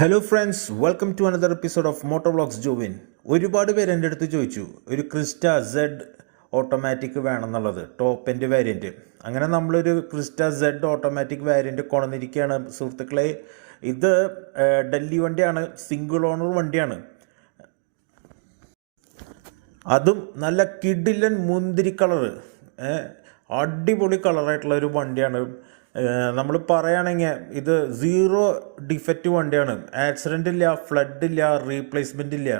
Hello friends, welcome to another episode of moto vlogs Jovin. ഒരുപാട് പേര് എൻ്റെ അടുത്ത് ചോദിച്ചു ഒരു ക്രിസ്റ്റ സെഡ് ഓട്ടോമാറ്റിക് വേണമെന്നുള്ളത്, ടോപ്പ് എൻഡ് വേരിയൻറ്റ്. അങ്ങനെ നമ്മളൊരു ക്രിസ്റ്റ സെഡ് ഓട്ടോമാറ്റിക് വേരിയൻറ്റ് കൊണ്ടുവന്നിരിക്കുകയാണ് സുഹൃത്തുക്കളെ. ഇത് ഡൽഹി വണ്ടിയാണ്, സിംഗിൾ ഓണർ വണ്ടിയാണ്. അതും നല്ല കിഡിലൻ മുന്തിരി കളറ്, അടിപൊളി കളറായിട്ടുള്ള ഒരു വണ്ടിയാണ്. നമ്മൾ പറയുകയാണെങ്കിൽ ഇത് സീറോ ഡിഫക്റ്റ് വണ്ടിയാണ്. ആക്സിഡൻ്റ് ഇല്ല, ഫ്ലഡ് ഇല്ല, റീപ്ലേസ്മെൻ്റ് ഇല്ല,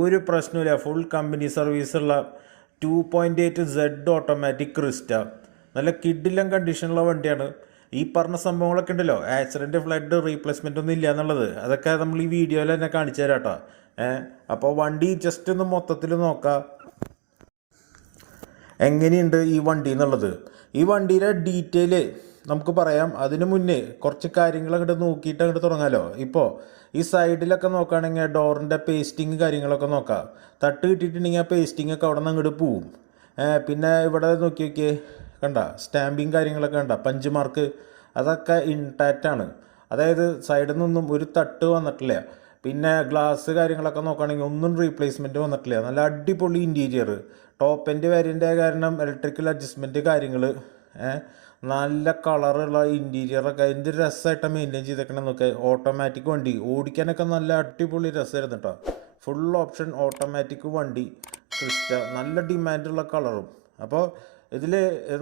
ഒരു പ്രശ്നമില്ല. ഫുൾ കമ്പനി സർവീസുള്ള 2.8 സെഡ് ഓട്ടോമാറ്റിക് ക്രിസ്റ്റ. നല്ല കിഡിലൻ കണ്ടീഷനുള്ള വണ്ടിയാണ്. ഈ പറഞ്ഞ സംഭവങ്ങളൊക്കെ ഉണ്ടല്ലോ, ആക്സിഡൻറ്റ്, ഫ്ലഡ്, റീപ്ലേസ്മെൻ്റ് ഒന്നും ഇല്ല എന്നുള്ളത്, അതൊക്കെ നമ്മൾ ഈ വീഡിയോയിൽ തന്നെ കാണിച്ചു തരാം കേട്ടോ. അപ്പോൾ വണ്ടി ജസ്റ്റ് ഒന്ന് മൊത്തത്തിൽ നോക്കാം എങ്ങനെയുണ്ട് ഈ വണ്ടി എന്നുള്ളത്. ഈ വണ്ടിയുടെ ഡീറ്റെയിൽ നമുക്ക് പറയാം. അതിന് മുന്നേ കുറച്ച് കാര്യങ്ങൾ അങ്ങോട്ട് നോക്കിയിട്ട് അങ്ങോട്ട് തുടങ്ങാമല്ലോ. ഇപ്പോൾ ഈ സൈഡിലൊക്കെ നോക്കുകയാണെങ്കിൽ ഡോറിൻ്റെ പേസ്റ്റിങ് കാര്യങ്ങളൊക്കെ നോക്കാം. തട്ട് കിട്ടിയിട്ടുണ്ടെങ്കിൽ ആ പേസ്റ്റിംഗ് ഒക്കെ അവിടെ നിന്ന് അങ്ങോട്ട് പോവും. പിന്നെ ഇവിടെ നോക്കി നോക്കിയേ, കണ്ട സ്റ്റാമ്പിങ് കാര്യങ്ങളൊക്കെ കണ്ട, പഞ്ച് മാർക്ക്, അതൊക്കെ ഇൻടാക്റ്റാണ്. അതായത് സൈഡിൽ നിന്നൊന്നും ഒരു തട്ട് വന്നിട്ടില്ല. പിന്നെ ഗ്ലാസ് കാര്യങ്ങളൊക്കെ നോക്കുകയാണെങ്കിൽ ഒന്നും റീപ്ലേസ്മെൻറ്റ് വന്നിട്ടില്ല. നല്ല അടിപൊളി ഇൻറ്റീരിയർ, ടോപ്പ് എൻഡ് വേരിയൻ്റ് കാരണം ഇലക്ട്രിക്കൽ അഡ്ജസ്റ്റ്മെൻറ്റ് കാര്യങ്ങൾ, നല്ല കളറുള്ള ഇൻറ്റീരിയറൊക്കെ എന്ത് രസമായിട്ടാണ് മെയിൻറ്റെയിൻ ചെയ്തേക്കണമെന്ന് നോക്കുക. ഓട്ടോമാറ്റിക് വണ്ടി ഓടിക്കാനൊക്കെ നല്ല അടിപൊളി രസമായിരുന്നു കേട്ടോ. ഫുൾ ഓപ്ഷൻ ഓട്ടോമാറ്റിക് വണ്ടി ക്രിസ്റ്റ, നല്ല ഡിമാൻഡുള്ള കളറും. അപ്പോൾ ഇതിൽ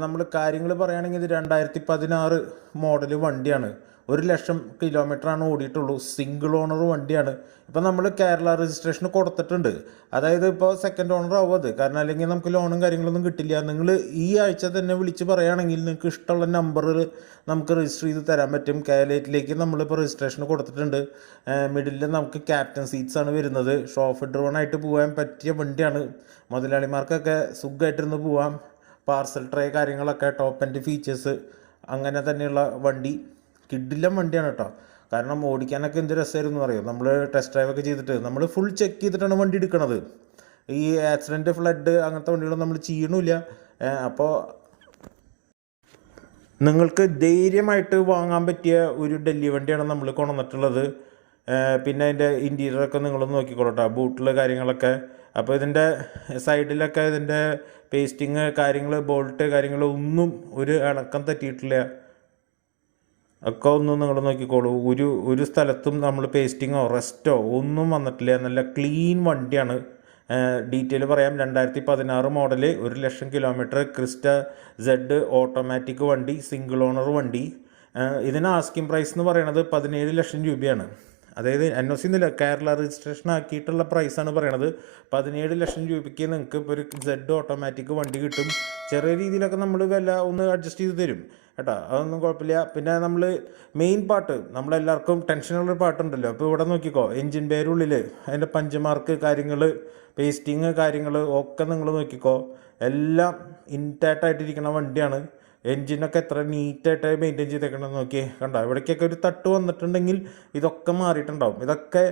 നമ്മൾ കാര്യങ്ങൾ പറയുകയാണെങ്കിൽ ഇത് 2016 മോഡൽ വണ്ടിയാണ്. 1,00,000 കിലോമീറ്ററാണ് ഓടിയിട്ടുള്ളൂ. സിംഗിൾ ഓണർ വണ്ടിയാണ്. ഇപ്പം നമ്മൾ കേരള രജിസ്ട്രേഷൻ കൊടുത്തിട്ടുണ്ട്. അതായത് ഇപ്പോൾ സെക്കൻഡ് ഓണർ ആവും അത്, കാരണം അല്ലെങ്കിൽ നമുക്ക് ലോണും കാര്യങ്ങളൊന്നും കിട്ടില്ല. നിങ്ങൾ ഈ ആഴ്ച തന്നെ വിളിച്ച് പറയുകയാണെങ്കിൽ നിങ്ങൾക്ക് ഇഷ്ടമുള്ള നമ്പറിൽ നമുക്ക് രജിസ്റ്റർ ചെയ്ത് തരാൻ പറ്റും. കാലേറ്റിലേക്ക് നമ്മളിപ്പോൾ രജിസ്ട്രേഷൻ കൊടുത്തിട്ടുണ്ട്. മിഡിലിൽ നമുക്ക് ക്യാപ്റ്റൻ സീറ്റ്സ് ആണ് വരുന്നത്. ഷോഫ് ഡ്രോൺ ആയിട്ട് പോകാൻ പറ്റിയ വണ്ടിയാണ്. മുതലാളിമാർക്കൊക്കെ സുഖമായിട്ടിരുന്ന് പോവാം. പാർസൽ ട്രേ കാര്യങ്ങളൊക്കെ, ടോപ്പ് ആൻഡ് ഫീച്ചേഴ്സ്, അങ്ങനെ തന്നെയുള്ള വണ്ടി കിഡിലൻ വണ്ടിയാണ് കേട്ടോ. കാരണം ഓടിക്കാനൊക്കെ എന്ത് രസമായിരുന്നു അറിയോ. നമ്മൾ ടെസ്റ്റ് ഡ്രൈവൊക്കെ ചെയ്തിട്ട് നമ്മൾ ഫുൾ ചെക്ക് ചെയ്തിട്ടാണ് വണ്ടി എടുക്കണത്. ഈ ആക്സിഡൻറ്റ്, ഫ്ലഡ് അങ്ങനത്തെ വണ്ടികളൊന്നും നമ്മൾ ചെയ്യണില്ല. അപ്പോൾ നിങ്ങൾക്ക് ധൈര്യമായിട്ട് വാങ്ങാൻ പറ്റിയ ഒരു ഡൽഹി വണ്ടിയാണ് നമ്മൾ കൊണ്ടുവന്നിട്ടുള്ളത്. പിന്നെ അതിൻ്റെ ഇൻറ്റീരിയറൊക്കെ നിങ്ങളൊന്ന് നോക്കിക്കോളട്ടോ, ബൂട്ടിൽ കാര്യങ്ങളൊക്കെ. അപ്പോൾ ഇതിൻ്റെ സൈഡിലൊക്കെ ഇതിൻ്റെ പേസ്റ്റിങ് കാര്യങ്ങൾ, ബോൾട്ട് കാര്യങ്ങൾ ഒന്നും ഒരു ഇളക്കം തെറ്റിയിട്ടില്ല. ഒക്കെ ഒന്നും നിങ്ങൾ നോക്കിക്കോളൂ. ഒരു സ്ഥലത്തും നമ്മൾ പേസ്റ്റിങ്ങോ റെസ്റ്റോ ഒന്നും വന്നിട്ടില്ല. നല്ല ക്ലീൻ വണ്ടിയാണ്. ഡീറ്റെയിൽ പറയാം. 2016 model, 1,00,000 kilometre, Crysta Z automatic വണ്ടി, സിംഗിൾ ഓണർ വണ്ടി. ഇതിന് ആസ്കിംഗ് പ്രൈസ് എന്ന് പറയുന്നത് 17 ലക്ഷം രൂപയാണ്. അതായത് NOC എന്നില്ല, കേരള രജിസ്ട്രേഷൻ ആക്കിയിട്ടുള്ള പ്രൈസാണ് പറയണത്. 17 ലക്ഷം രൂപയ്ക്ക് നിങ്ങൾക്ക് ഇപ്പോൾ ഒരു സെഡ് ഓട്ടോമാറ്റിക് വണ്ടി കിട്ടും. ചെറിയ രീതിയിലൊക്കെ നമ്മൾ വില ഒന്ന് അഡ്ജസ്റ്റ് ചെയ്ത് തരും കേട്ടോ, അതൊന്നും കുഴപ്പമില്ല. പിന്നെ നമ്മൾ മെയിൻ പാർട്ട്, നമ്മളെല്ലാവർക്കും ടെൻഷനുള്ളൊരു പാട്ടുണ്ടല്ലോ. അപ്പോൾ ഇവിടെ നോക്കിക്കോ, എൻജിൻ ബേരുള്ളിൽ അതിൻ്റെ പഞ്ച് മാർക്ക് കാര്യങ്ങൾ, പേസ്റ്റിങ് കാര്യങ്ങൾ ഒക്കെ നിങ്ങൾ നോക്കിക്കോ. എല്ലാം ഇൻടാക്റ്റായിട്ടിരിക്കുന്ന വണ്ടിയാണ്. എൻജിനൊക്കെ എത്ര നീറ്റായിട്ട് മെയിൻറ്റെയിൻ ചെയ്തേക്കണമെന്ന് നോക്കി കണ്ടോ. ഇവിടേക്കൊക്കെ ഒരു തട്ട് വന്നിട്ടുണ്ടെങ്കിൽ ഇതൊക്കെ മാറിയിട്ടുണ്ടാവും. ഇതൊക്കെ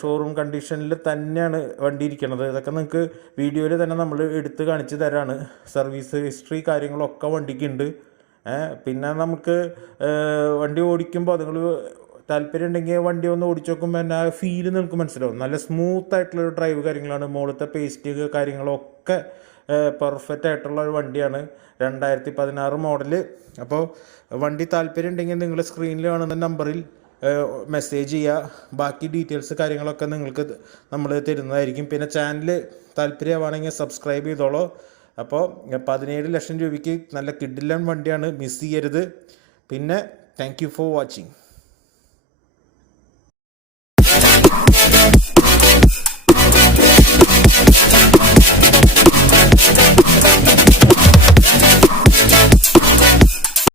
ഷോറൂം കണ്ടീഷനിൽ തന്നെയാണ് വണ്ടി ഇരിക്കുന്നത്. ഇതൊക്കെ നിങ്ങൾക്ക് വീഡിയോയിൽ തന്നെ നമ്മൾ എടുത്ത് കാണിച്ച് തരാണ്. സർവീസ് ഹിസ്റ്ററി കാര്യങ്ങളൊക്കെ വണ്ടിക്കുണ്ട്. പിന്നെ നമുക്ക് വണ്ടി ഓടിക്കുമ്പോൾ നിങ്ങൾ താല്പര്യം ഉണ്ടെങ്കിൽ വണ്ടി ഒന്ന് ഓടിച്ച് നോക്കുമ്പോൾ തന്നെ ആ ഫീല് നിങ്ങൾക്ക് മനസ്സിലാവും. നല്ല സ്മൂത്തായിട്ടുള്ളൊരു ഡ്രൈവ് കാര്യങ്ങളാണ്. മുകളിലത്തെ പേസ്റ്റ് കാര്യങ്ങളൊക്കെ പെർഫെക്റ്റ് ആയിട്ടുള്ള ഒരു വണ്ടിയാണ്. 2016 മോഡൽ. അപ്പോൾ വണ്ടി താല്പര്യം ഉണ്ടെങ്കിൽ നിങ്ങൾ സ്ക്രീനിൽ കാണുന്ന നമ്പറിൽ മെസ്സേജ് ചെയ്യുക. ബാക്കി ഡീറ്റെയിൽസ് കാര്യങ്ങളൊക്കെ നിങ്ങൾക്ക് നമ്മൾ തരുന്നതായിരിക്കും. പിന്നെ ചാനൽ താല്പര്യമാണെങ്കിൽ സബ്സ്ക്രൈബ് ചെയ്തോളൂ. അപ്പോൾ 17 ലക്ഷം രൂപയ്ക്ക് നല്ല കിഡിലൻ വണ്ടിയാണ്, മിസ് ചെയ്യരുത്. പിന്നെ താങ്ക് യു ഫോർ വാച്ചിങ്.